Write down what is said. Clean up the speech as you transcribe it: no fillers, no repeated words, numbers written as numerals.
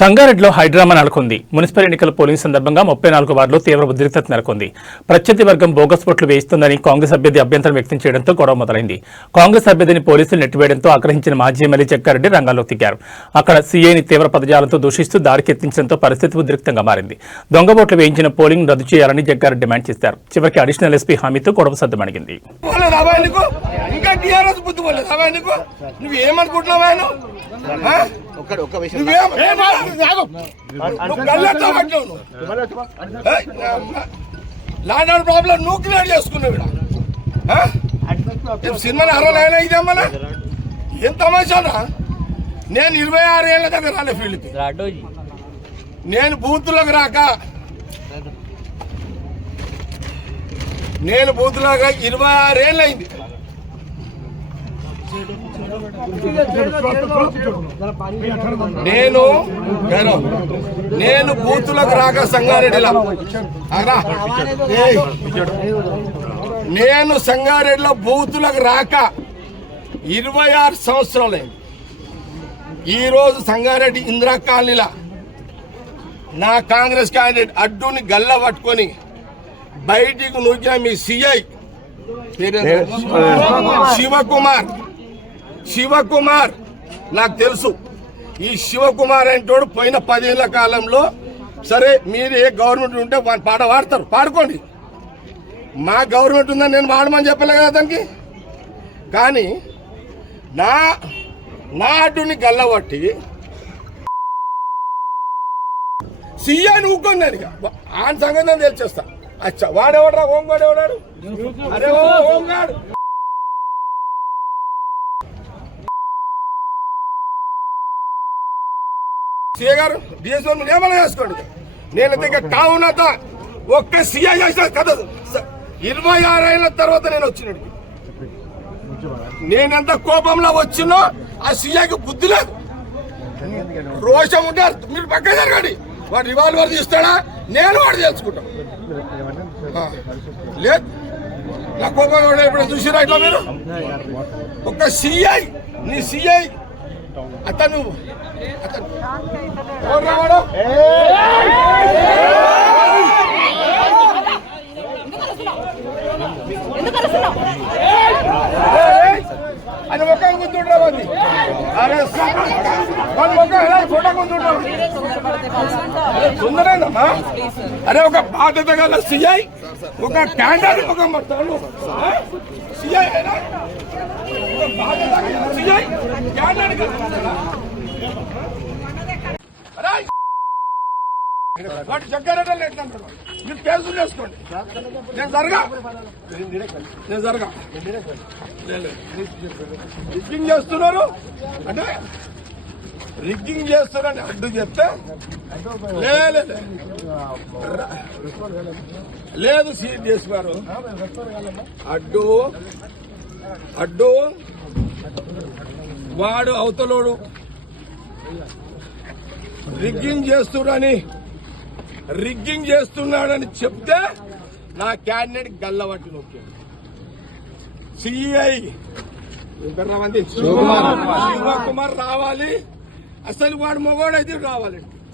సంగారెడ్డిలో హైడ్రామా నెలకొంది. మున్సిపల్ ఎన్నికల పోలింగ్ సందర్భంగా 34 వార్డులో తీవ్ర ఉద్రిక్తత నెలకొంది. ప్రత్యర్థి వర్గం బోగస్ ఓట్లు వేయిస్తుందని కాంగ్రెస్ అభ్యర్థి అభ్యంతరం వ్యక్తం చేయడంతో గొడవ మొదలైంది. కాంగ్రెస్ అభ్యర్థిని పోలీసులు నెట్టివేయడంతో ఆగ్రహించిన మాజీ ఎమ్మెల్యే జగ్గారెడ్డి రంగాల్లోకి దిగారు. అక్కడ సీఐని తీవ్ర పదజాలంతో దూషిస్తూ దారికి ఎత్తించడంతో పరిస్థితి ఉద్రిక్తంగా మారింది. దొంగ ఓట్లు వేయించిన పోలింగ్ రద్దు చేయాలని జగ్గారెడ్డి డిమాండ్ చేశారు. చివరికి అడిషనల్ ఎస్పీ హామీతో గొడవ సద్దుమణిగింది. లాండ్ ప్రాబ్లం నువ్వు క్లియర్ చేసుకున్నావు. సినిమాని అరవైనా ఇదేమన్నా ఏం తమాషానా? నేను 26 ఏళ్ళ దగ్గర రాలే ఫీల్డ్కి. నేను బూత్లోకి రాక 26 ఏళ్ళు అయింది. నేను బూతులకు రాక సంగారెడ్డిలో బూతులకు రాక 26 సంవత్సరాలైంది. ఈరోజు సంగారెడ్డి ఇందిరా కాలనీలా నా కాంగ్రెస్ క్యాండిడేట్ అడ్డుని గల్ల పట్టుకొని బయటికి నూకిన మీ సిఐ శివకుమార్ నాకు తెలుసు. ఈ శివకుమార్ అంటోడు పోయిన 10 ఏళ్ల కాలంలో, సరే మీరు ఏ గవర్నమెంట్ ఉంటే పాట పాడతారు, పాడుకోండి. మా గవర్నమెంట్ ఉందని నేను పాడమని చెప్పలే కదా దానికి. కానీ నా అడ్డుని గల్లబట్టి సీఐ ఊక్కొని ఆయన సంగతి నేను తెలిచేస్తా. అచ్చా వాడేవాడరా హోంగాడు ఎవడాడు? అరే హోంగాడు సీఏ గారు డిఎస్ఓ ఏమైనా చేసుకోండి. నేను దగ్గర కావునత ఒక్క సీఐ చేసిన కదా 26 ఏళ్ళ తర్వాత నేను వచ్చినాడు. నేనెంత కోపంలో వచ్చినో ఆ సీఐకి బుద్ధి లేదు, రోషం ఉంటారు. మీరు పక్క జరగండి. వాడు రివాల్వర్ తీస్తాడా, నేను వాడు తెలుసుకుంటాం. లేదు నా కోపం ఇప్పుడు చూసిరా ఇట్లా మీరు. ఒక సిఐ నీ సిఐ అతను అది ఒక్క కూర్చుంటారు. అరే ఫోటో కూర్చుంటారమ్మా. అరే ఒక బాధ్యత గల సిఐ, ఒక క్యాండర్, ఒక సిఐ సిఐ క్యాండర్ వాటి జగ్గారెడ్డి ఎట్లంటారు? మీరు కేసులు చేసుకోండి. నేను జరగా రిగ్గింగ్ చేస్తున్నారు అంటే రిగ్గింగ్ చేస్తున్నారని అడ్డు చెప్తే లేదు సీట్ చేస్తున్నారు. అడ్డు వాడు అవతలోడు రిగ్గింగ్ చేస్తున్నాడని చెప్తే నా క్యాండిడేట్ గల్లబట్టి నొక్కాడు. సిఐ శివకుమార్ రావాలి. అసలు వాడు మగవాడైతే రావాలండి.